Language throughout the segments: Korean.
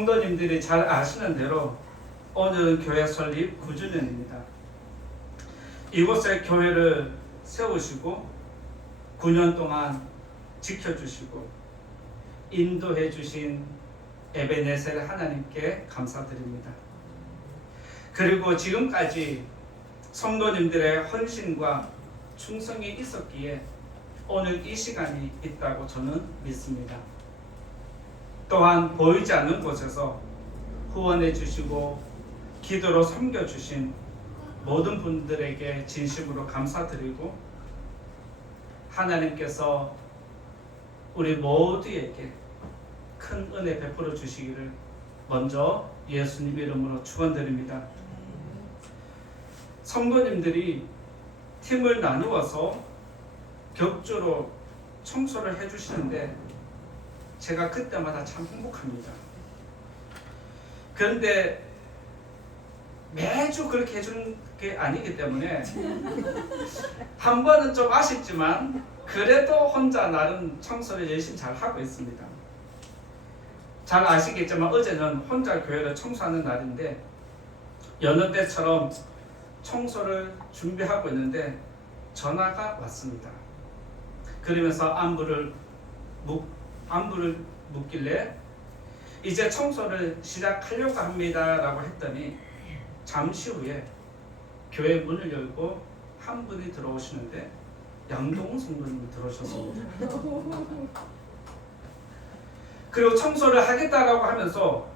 성도님들이 잘 아시는 대로 오늘은 교회 설립 9주년입니다. 이곳에 교회를 세우시고 9년 동안 지켜주시고 인도해 주신 에베네셀 하나님께 감사드립니다. 그리고 지금까지 성도님들의 헌신과 충성이 있었기에 오늘 이 시간이 있다고 저는 믿습니다. 또한 보이지 않는 곳에서 후원해 주시고 기도로 섬겨 주신 모든 분들에게 진심으로 감사드리고 하나님께서 우리 모두에게 큰 은혜 베풀어 주시기를 먼저 예수님 이름으로 축원드립니다. 성도님들이 팀을 나누어서 격주로 청소를 해주시는데 제가 그때마다 참 행복합니다. 그런데 매주 그렇게 해주는 게 아니기 때문에 한 번은 좀 아쉽지만 그래도 혼자 나름 청소를 열심히 잘 하고 있습니다. 잘 아시겠지만 어제는 혼자 교회를 청소하는 날인데 여느 때처럼 청소를 준비하고 있는데 전화가 왔습니다. 그러면서 안부를 묻길래 이제 청소를 시작하려고 합니다 라고 했더니 잠시 후에 교회 문을 열고 한 분이 들어오시는데 양동훈 성도님이 들어오셨습니다. 그리고 청소를 하겠다라고 하면서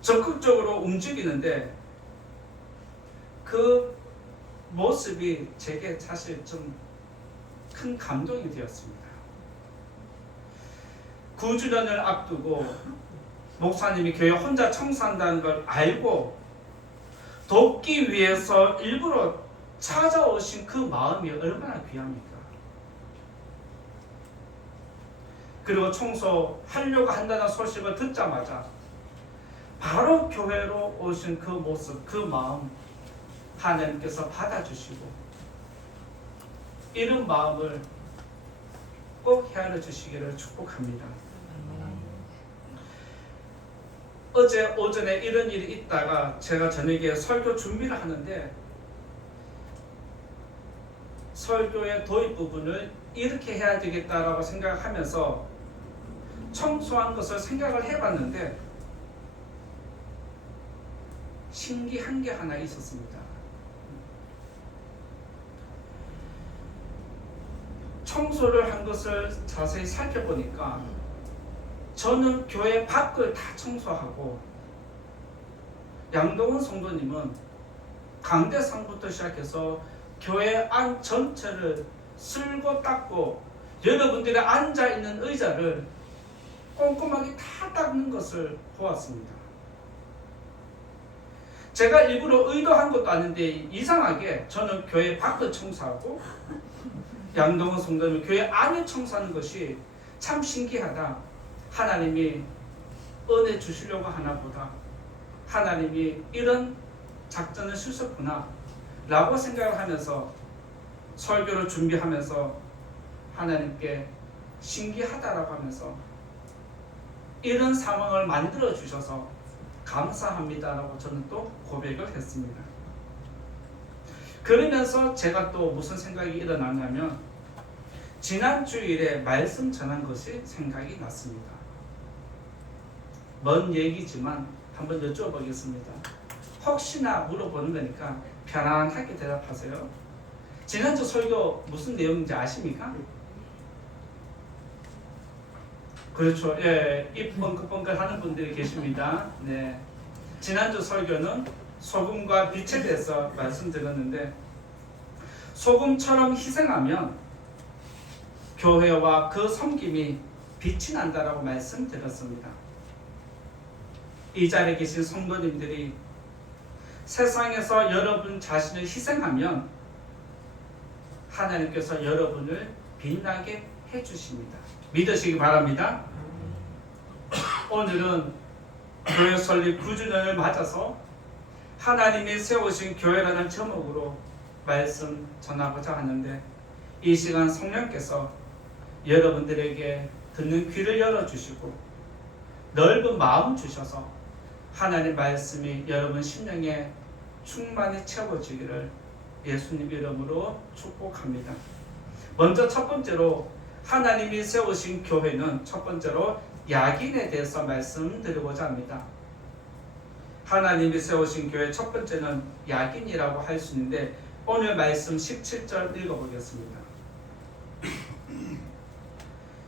적극적으로 움직이는데 그 모습이 제게 사실 좀 큰 감동이 되었습니다. 9주년을 앞두고 목사님이 교회 혼자 청소한다는 걸 알고 돕기 위해서 일부러 찾아오신 그 마음이 얼마나 귀합니까? 그리고 청소하려고 한다는 소식을 듣자마자 바로 교회로 오신 그 모습, 그 마음 하나님께서 받아주시고 이런 마음을 꼭 헤아려 주시기를 축복합니다. 어제 오전에 이런 일이 있다가 제가 저녁에 설교 준비를 하는데 설교의 도입 부분을 이렇게 해야 되겠다라고 생각하면서 청소한 것을 생각을 해봤는데 신기한 게 하나 있었습니다. 청소를 한 것을 자세히 살펴보니까 저는 교회 밖을 다 청소하고 양동훈 성도님은 강대상부터 시작해서 교회 안 전체를 쓸고 닦고 여러분들이 앉아있는 의자를 꼼꼼하게 다 닦는 것을 보았습니다. 제가 일부러 의도한 것도 아닌데 이상하게 저는 교회 밖을 청소하고 양동훈 성도님 교회 안을 청소하는 것이 참 신기하다. 하나님이 은혜 주시려고 하나 보다. 하나님이 이런 작전을 쓰셨구나 라고 생각을 하면서 설교를 준비하면서 하나님께 신기하다라고 하면서 이런 상황을 만들어 주셔서 감사합니다라고 저는 또 고백을 했습니다. 그러면서 제가 또 무슨 생각이 일어났냐면 지난 주일에 말씀 전한 것이 생각이 났습니다. 먼 얘기지만 한번 여쭤보겠습니다. 혹시나 물어보는 거니까 편안하게 대답하세요. 지난주 설교 무슨 내용인지 아십니까? 그렇죠. 예, 입 뻥긋뻥긋 하는 분들이 계십니다. 네. 지난주 설교는 소금과 빛에 대해서 말씀드렸는데 소금처럼 희생하면 교회와 그 섬김이 빛이 난다라고 말씀드렸습니다. 이 자리에 계신 성도님들이 세상에서 여러분 자신을 희생하면 하나님께서 여러분을 빛나게 해주십니다. 믿으시기 바랍니다. 오늘은 교회 설립 9주년을 맞아서 하나님이 세우신 교회라는 제목으로 말씀 전하고자 하는데 이 시간 성령께서 여러분들에게 듣는 귀를 열어주시고 넓은 마음 주셔서 하나님 말씀이 여러분 심령에 충만히 채워지기를 예수님 이름으로 축복합니다. 먼저 첫 번째로 하나님이 세우신 교회는 첫 번째로 야긴에 대해서 말씀드리고자 합니다. 하나님이 세우신 교회 첫 번째는 야긴이라고 할 수 있는데 오늘 말씀 17절 읽어보겠습니다.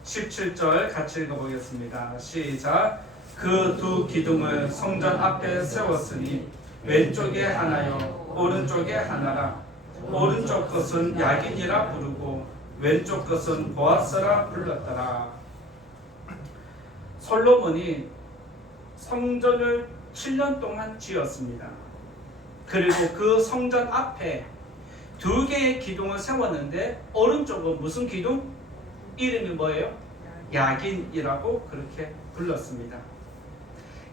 17절 같이 읽어보겠습니다. 시작. 그 두 기둥을 성전 앞에 세웠으니 왼쪽에 하나요 오른쪽에 하나라. 오른쪽 것은 야긴이라 부르고 왼쪽 것은 보아스라 불렀더라. 솔로몬이 성전을 7년 동안 지었습니다. 그리고 그 성전 앞에 두 개의 기둥을 세웠는데 오른쪽은 무슨 기둥? 이름이 뭐예요? 야긴이라고 그렇게 불렀습니다.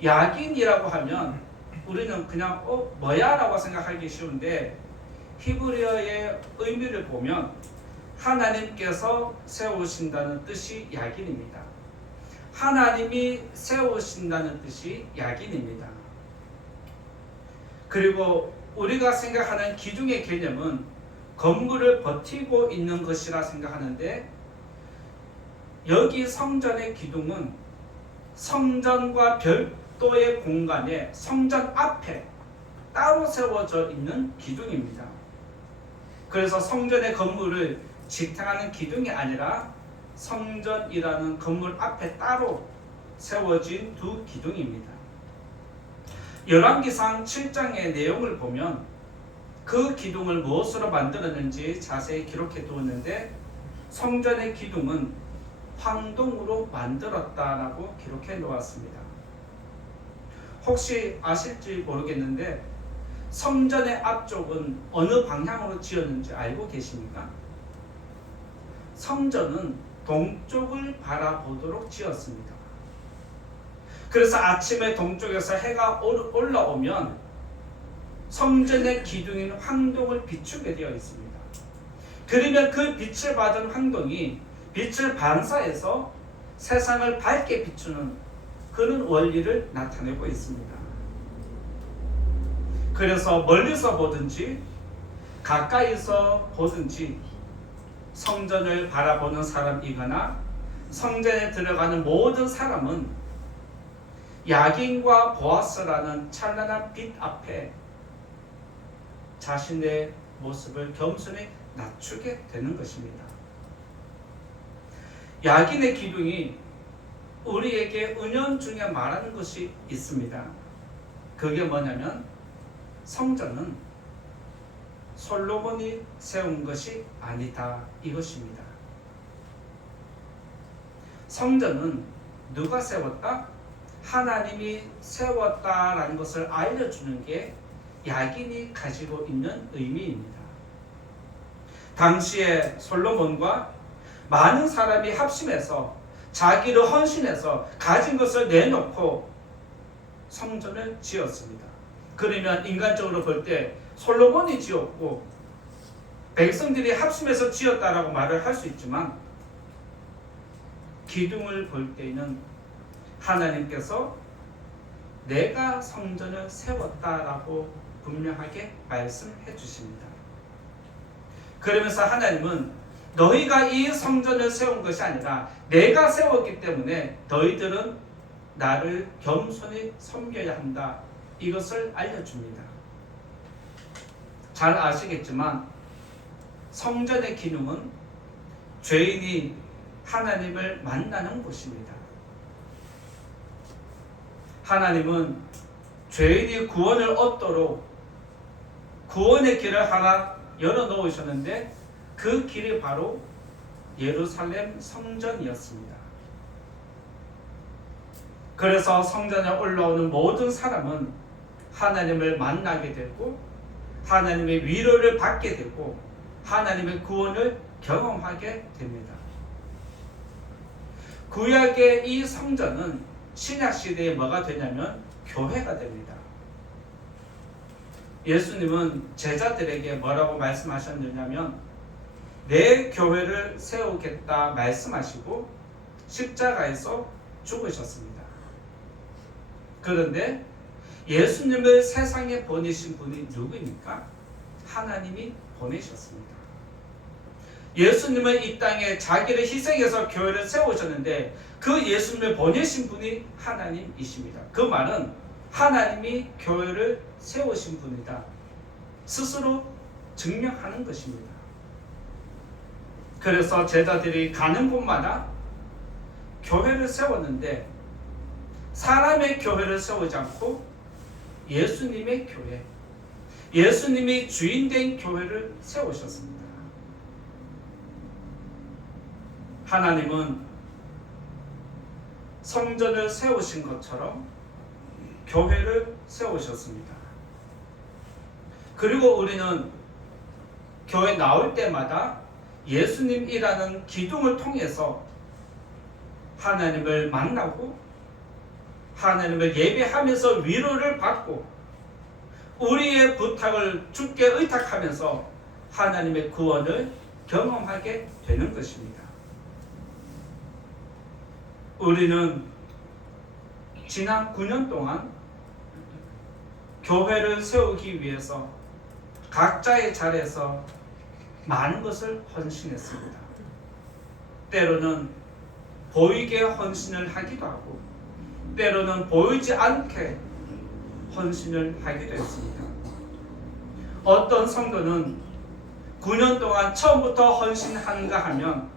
야긴이라고 하면 우리는 그냥 뭐야? 라고 생각하기 쉬운데 히브리어의 의미를 보면 하나님께서 세우신다는 뜻이 야긴입니다. 하나님이 세우신다는 뜻이 야긴입니다. 그리고 우리가 생각하는 기둥의 개념은 건물을 버티고 있는 것이라 생각하는데 여기 성전의 기둥은 성전과 별도의 공간에 성전 앞에 따로 세워져 있는 기둥입니다. 그래서 성전의 건물을 지탱하는 기둥이 아니라 성전이라는 건물 앞에 따로 세워진 두 기둥입니다. 열왕기상 7장의 내용을 보면 그 기둥을 무엇으로 만들었는지 자세히 기록해 두었는데 성전의 기둥은 황동으로 만들었다라고 기록해 놓았습니다. 혹시 아실지 모르겠는데 성전의 앞쪽은 어느 방향으로 지었는지 알고 계십니까? 성전은 동쪽을 바라보도록 지었습니다. 그래서 아침에 동쪽에서 해가 올라오면 성전의 기둥인 황동을 비추게 되어 있습니다. 그러면 그 빛을 받은 황동이 빛을 반사해서 세상을 밝게 비추는 그런 원리를 나타내고 있습니다. 그래서 멀리서 보든지 가까이서 보든지 성전을 바라보는 사람이거나 성전에 들어가는 모든 사람은 야긴과 보아스라는 찬란한 빛 앞에 자신의 모습을 겸손히 낮추게 되는 것입니다. 야긴의 기둥이 우리에게 은연중에 말하는 것이 있습니다. 그게 뭐냐면 성전은 솔로몬이 세운 것이 아니다 이것입니다. 성전은 누가 세웠다? 하나님이 세웠다라는 것을 알려주는 게 야긴이 가지고 있는 의미입니다. 당시에 솔로몬과 많은 사람이 합심해서 자기를 헌신해서 가진 것을 내놓고 성전을 지었습니다. 그러면 인간적으로 볼 때 솔로몬이 지었고 백성들이 합심해서 지었다라고 말을 할 수 있지만 기둥을 볼 때는 하나님께서 내가 성전을 세웠다라고 분명하게 말씀해 주십니다. 그러면서 하나님은 너희가 이 성전을 세운 것이 아니라 내가 세웠기 때문에 너희들은 나를 겸손히 섬겨야 한다. 이것을 알려줍니다. 잘 아시겠지만 성전의 기능은 죄인이 하나님을 만나는 곳입니다. 하나님은 죄인이 구원을 얻도록 구원의 길을 하나 열어놓으셨는데 그 길이 바로 예루살렘 성전이었습니다. 그래서 성전에 올라오는 모든 사람은 하나님을 만나게 되고 하나님의 위로를 받게 되고 하나님의 구원을 경험하게 됩니다. 구약의 이 성전은 신약시대에 뭐가 되냐면 교회가 됩니다. 예수님은 제자들에게 뭐라고 말씀하셨느냐면 내 교회를 세우겠다 말씀하시고 십자가에서 죽으셨습니다. 그런데 예수님을 세상에 보내신 분이 누구입니까? 하나님이 보내셨습니다. 예수님은 이 땅에 자기를 희생해서 교회를 세우셨는데 그 예수님을 보내신 분이 하나님이십니다. 그 말은 하나님이 교회를 세우신 분이다. 스스로 증명하는 것입니다. 그래서 제자들이 가는 곳마다 교회를 세웠는데 사람의 교회를 세우지 않고 예수님의 교회, 예수님이 주인된 교회를 세우셨습니다. 하나님은 성전을 세우신 것처럼 교회를 세우셨습니다. 그리고 우리는 교회 나올 때마다 예수님이라는 기둥을 통해서 하나님을 만나고 하나님을 예배하면서 위로를 받고 우리의 부탁을 주께 의탁하면서 하나님의 구원을 경험하게 되는 것입니다. 우리는 지난 9년 동안 교회를 세우기 위해서 각자의 자리에서 많은 것을 헌신했습니다. 때로는 보이게 헌신을 하기도 하고 때로는 보이지 않게 헌신을 하기도 했습니다. 어떤 성도는 9년 동안 처음부터 헌신하는가 하면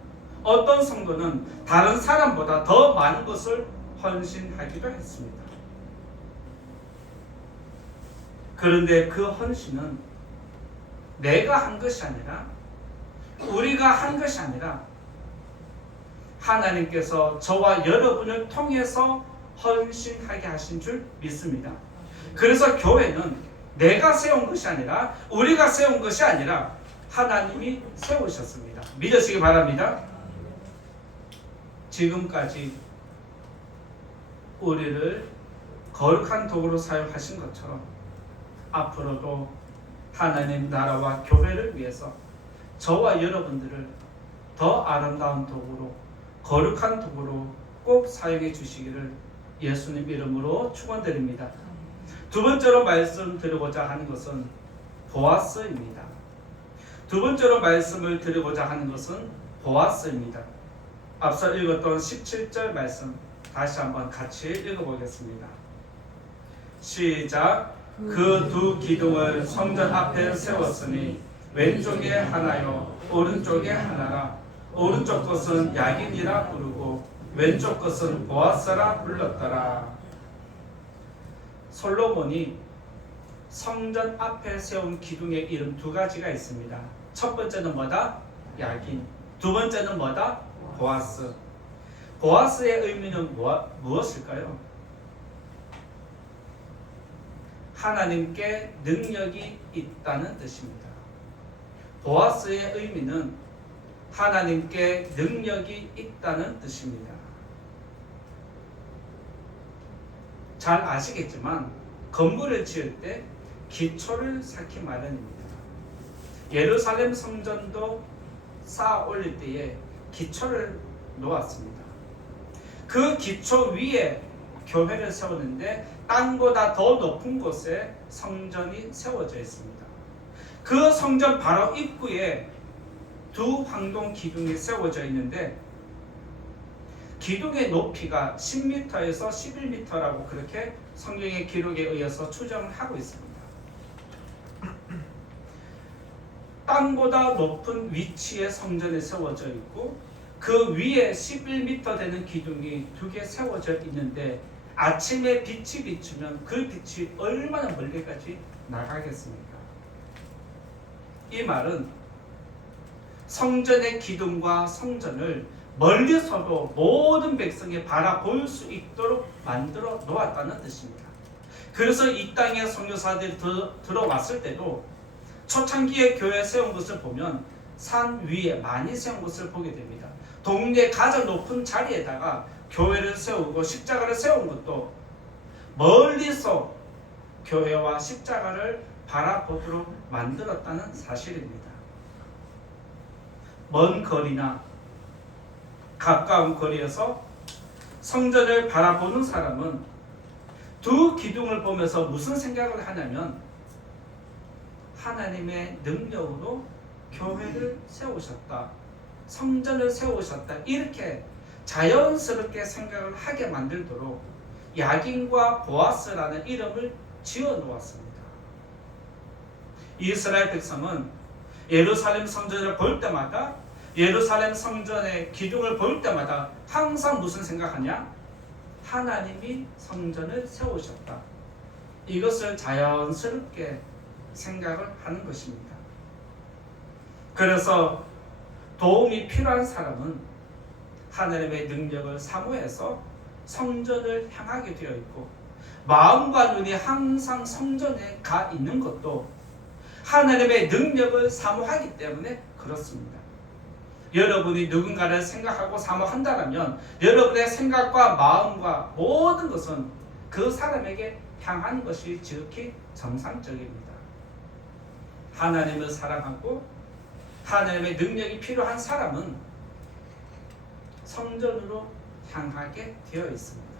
어떤 성도는 다른 사람보다 더 많은 것을 헌신하기도 했습니다. 그런데 그 헌신은 내가 한 것이 아니라 우리가 한 것이 아니라 하나님께서 저와 여러분을 통해서 헌신하게 하신 줄 믿습니다. 그래서 교회는 내가 세운 것이 아니라 우리가 세운 것이 아니라 하나님이 세우셨습니다. 믿으시기 바랍니다. 지금까지 우리를 거룩한 도구로 사용하신 것처럼 앞으로도 하나님 나라와 교회를 위해서 저와 여러분들을 더 아름다운 도구로 거룩한 도구로 꼭 사용해 주시기를 예수님 이름으로 축원드립니다. 두 번째로 말씀드리고자 하는 것은 보아스입니다. 두 번째로 말씀을 드리고자 하는 것은 보아스입니다. 앞서 읽었던 17절 말씀 다시 한번 같이 읽어보겠습니다. 시작. 그 두 기둥을 성전 앞에 세웠으니 왼쪽에 하나요 오른쪽에 하나라. 오른쪽 것은 야긴이라 부르고 왼쪽 것은 보아스라 불렀더라. 솔로몬이 성전 앞에 세운 기둥의 이름 두 가지가 있습니다. 첫 번째는 뭐다? 야긴. 두 번째는 뭐다? 보아스. 보아스의 의미는 무엇일까요? 하나님께 능력이 있다는 뜻입니다. 보아스의 의미는 하나님께 능력이 있다는 뜻입니다. 잘 아시겠지만 건물을 지을 때 기초를 쌓기 마련입니다. 예루살렘 성전도 쌓아 올릴 때에 기초를 놓았습니다. 그 기초 위에 교회를 세웠는데 땅보다 더 높은 곳에 성전이 세워져 있습니다. 그 성전 바로 입구에 두 황동 기둥이 세워져 있는데 기둥의 높이가 10m에서 11m라고 그렇게 성경의 기록에 의해서 추정을 하고 있습니다. 땅보다 높은 위치에 성전이 세워져 있고 그 위에 11m 되는 기둥이 두 개 세워져 있는데 아침에 빛이 비추면 그 빛이 얼마나 멀리까지 나가겠습니까? 이 말은 성전의 기둥과 성전을 멀리서도 모든 백성이 바라볼 수 있도록 만들어 놓았다는 뜻입니다. 그래서 이 땅에 선교사들이 들어왔을 때도 초창기에 교회 세운 것을 보면 산 위에 많이 세운 것을 보게 됩니다. 동네 가장 높은 자리에다가 교회를 세우고 십자가를 세운 것도 멀리서 교회와 십자가를 바라보도록 만들었다는 사실입니다. 먼 거리나 가까운 거리에서 성전을 바라보는 사람은 두 기둥을 보면서 무슨 생각을 하냐면 하나님의 능력으로 교회를 세우셨다, 성전을 세우셨다, 이렇게 자연스럽게 생각을 하게 만들도록 야긴과 보아스라는 이름을 지어 놓았습니다. 이스라엘 백성은 예루살렘 성전을 볼 때마다, 예루살렘 성전의 기둥을 볼 때마다 항상 무슨 생각하냐? 하나님이 성전을 세우셨다. 이것을 자연스럽게 생각을 하는 것입니다. 그래서 도움이 필요한 사람은 하나님의 능력을 사모해서 성전을 향하게 되어 있고, 마음과 눈이 항상 성전에 가 있는 것도 하나님의 능력을 사모하기 때문에 그렇습니다. 여러분이 누군가를 생각하고 사모한다면 여러분의 생각과 마음과 모든 것은 그 사람에게 향한 것이 지극히 정상적입니다. 하나님을 사랑하고 하나님의 능력이 필요한 사람은 성전으로 향하게 되어 있습니다.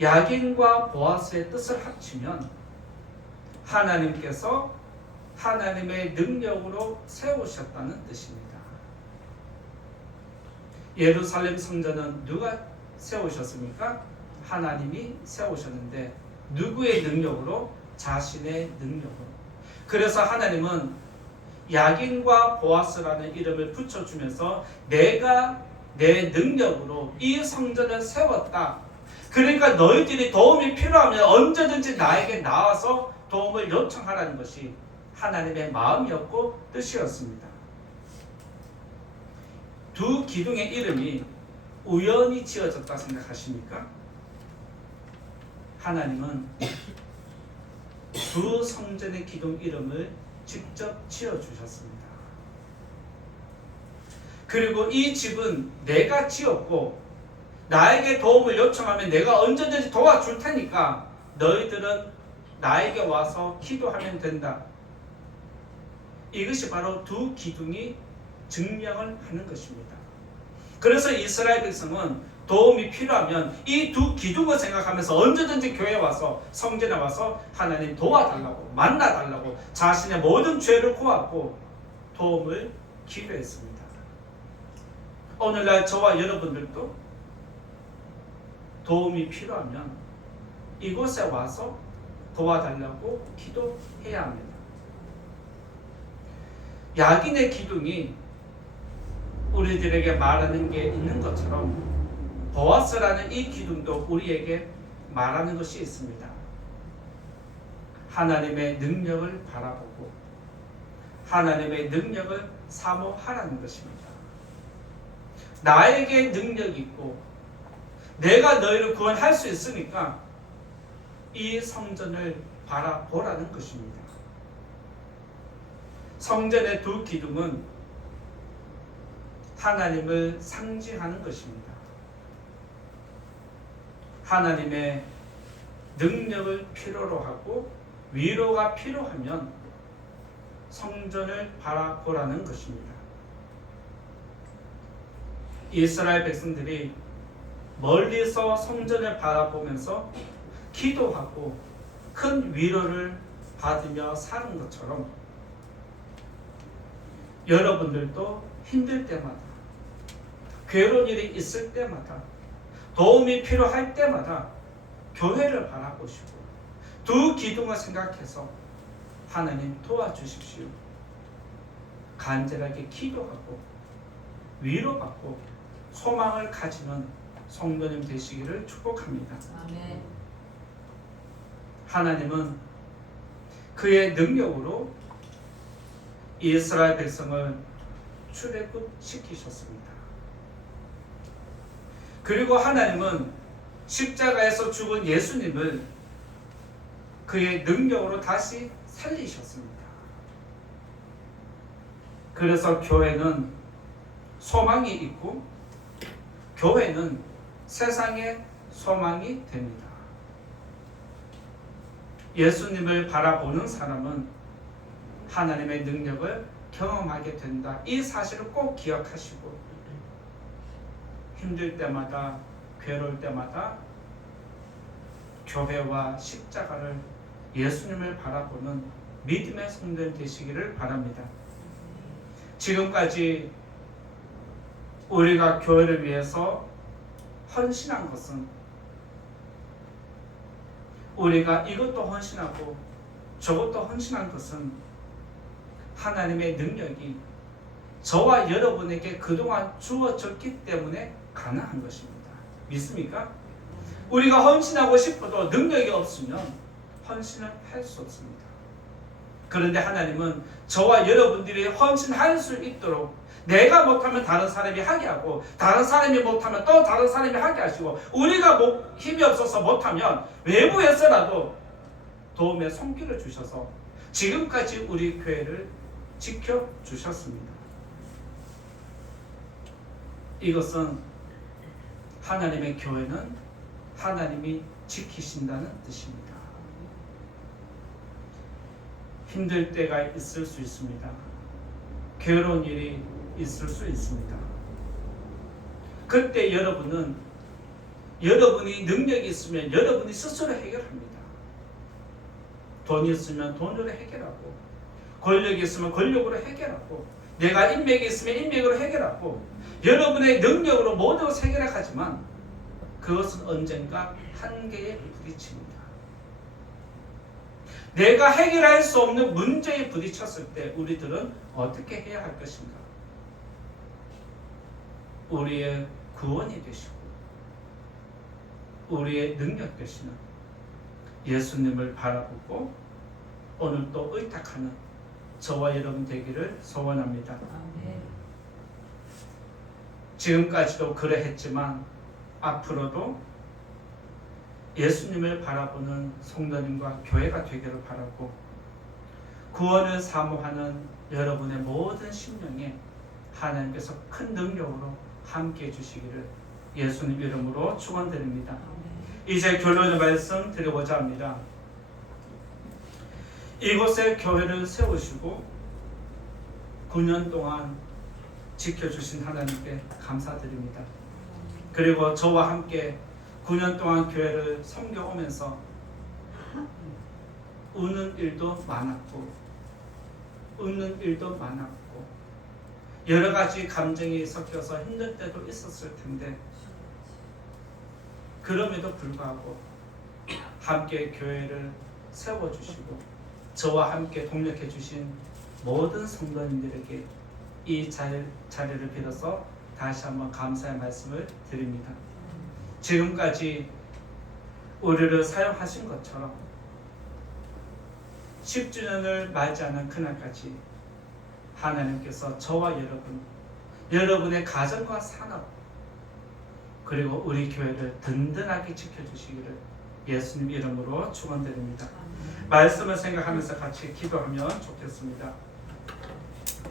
야긴과 보아스의 뜻을 합치면 하나님께서 하나님의 능력으로 세우셨다는 뜻입니다. 예루살렘 성전은 누가 세우셨습니까? 하나님이 세우셨는데 누구의 능력으로? 자신의 능력으로. 그래서 하나님은 야긴과 보아스라는 이름을 붙여주면서 내가 내 능력으로 이 성전을 세웠다. 그러니까 너희들이 도움이 필요하면 언제든지 나에게 나와서 도움을 요청하라는 것이 하나님의 마음이었고 뜻이었습니다. 두 기둥의 이름이 우연히 지어졌다 생각하십니까? 하나님은 두 성전의 기둥 이름을 직접 지어주셨습니다. 그리고 이 집은 내가 지었고 나에게 도움을 요청하면 내가 언제든지 도와줄 테니까 너희들은 나에게 와서 기도하면 된다. 이것이 바로 두 기둥이 증명을 하는 것입니다. 그래서 이스라엘 백성은 도움이 필요하면 이 두 기둥을 생각하면서 언제든지 교회에 와서, 성전에 와서 하나님 도와달라고, 만나달라고 자신의 모든 죄를 고하고 도움을 기도했습니다. 오늘날 저와 여러분들도 도움이 필요하면 이곳에 와서 도와달라고 기도해야 합니다. 야긴의 기둥이 우리들에게 말하는 게 있는 것처럼 보아스라는 이 기둥도 우리에게 말하는 것이 있습니다. 하나님의 능력을 바라보고 하나님의 능력을 사모하라는 것입니다. 나에게 능력이 있고 내가 너희를 구원할 수 있으니까 이 성전을 바라보라는 것입니다. 성전의 두 기둥은 하나님을 상징하는 것입니다. 하나님의 능력을 필요로 하고 위로가 필요하면 성전을 바라보라는 것입니다. 이스라엘 백성들이 멀리서 성전을 바라보면서 기도하고 큰 위로를 받으며 사는 것처럼 여러분들도 힘들 때마다, 괴로운 일이 있을 때마다, 도움이 필요할 때마다 교회를 바라보시고 두 기둥을 생각해서 하나님 도와주십시오. 간절하게 기도하고 위로받고 소망을 가지는 성도님 되시기를 축복합니다. 아멘. 하나님은 그의 능력으로 이스라엘 백성을 출애굽시키셨습니다. 그리고 하나님은 십자가에서 죽은 예수님을 그의 능력으로 다시 살리셨습니다. 그래서 교회는 소망이 있고 교회는 세상의 소망이 됩니다. 예수님을 바라보는 사람은 하나님의 능력을 경험하게 된다. 이 사실을 꼭 기억하시고 힘들 때마다, 괴로울 때마다 교회와 십자가를 예수님을 바라보는 믿음의 성도님 되시기를 바랍니다. 지금까지 우리가 교회를 위해서 헌신한 것은 우리가 이것도 헌신하고 저것도 헌신한 것은 하나님의 능력이 저와 여러분에게 그동안 주어졌기 때문에 가능한 것입니다. 믿습니까? 우리가 헌신하고 싶어도 능력이 없으면 헌신을 할 수 없습니다. 그런데 하나님은 저와 여러분들이 헌신할 수 있도록 내가 못하면 다른 사람이 하게 하고 다른 사람이 못하면 또 다른 사람이 하게 하시고 우리가 힘이 없어서 못하면 외부에서라도 도움의 손길을 주셔서 지금까지 우리 교회를 지켜주셨습니다. 이것은 하나님의 교회는 하나님이 지키신다는 뜻입니다. 힘들 때가 있을 수 있습니다. 괴로운 일이 있을 수 있습니다. 그때 여러분이 능력이 있으면 여러분이 스스로 해결합니다. 돈이 있으면 돈으로 해결하고 권력이 있으면 권력으로 해결하고 내가 인맥이 있으면 인맥으로 해결하고 여러분의 능력으로 모든 것을 해결해 가지만 그것은 언젠가 한계에 부딪힙니다. 내가 해결할 수 없는 문제에 부딪혔을 때 우리들은 어떻게 해야 할 것인가? 우리의 구원이 되시고 우리의 능력 되시는 예수님을 바라보고 오늘도 의탁하는 저와 여러분 되기를 소원합니다. 지금까지도 그러했지만 앞으로도 예수님을 바라보는 성도님과 교회가 되기를 바라고 구원을 사모하는 여러분의 모든 심령에 하나님께서 큰 능력으로 함께해 주시기를 예수님 이름으로 축원드립니다. 이제 결론의 말씀 드리고자 합니다. 이곳에 교회를 세우시고 9년 동안 지켜주신 하나님께 감사드립니다. 그리고 저와 함께 9년 동안 교회를 섬겨오면서 우는 일도 많았고 웃는 일도 많았고 여러 가지 감정이 섞여서 힘들 때도 있었을 텐데 그럼에도 불구하고 함께 교회를 세워주시고 저와 함께 동력해 주신 모든 성도님들에게 이 자리를 빌어서 다시 한번 감사의 말씀을 드립니다. 지금까지 우리를 사용하신 것처럼 10주년을 맞이하는 그날까지 하나님께서 저와 여러분의 가정과 산업 그리고 우리 교회를 든든하게 지켜주시기를 예수님 이름으로 축원드립니다. 말씀을 생각하면서 같이 기도하면 좋겠습니다.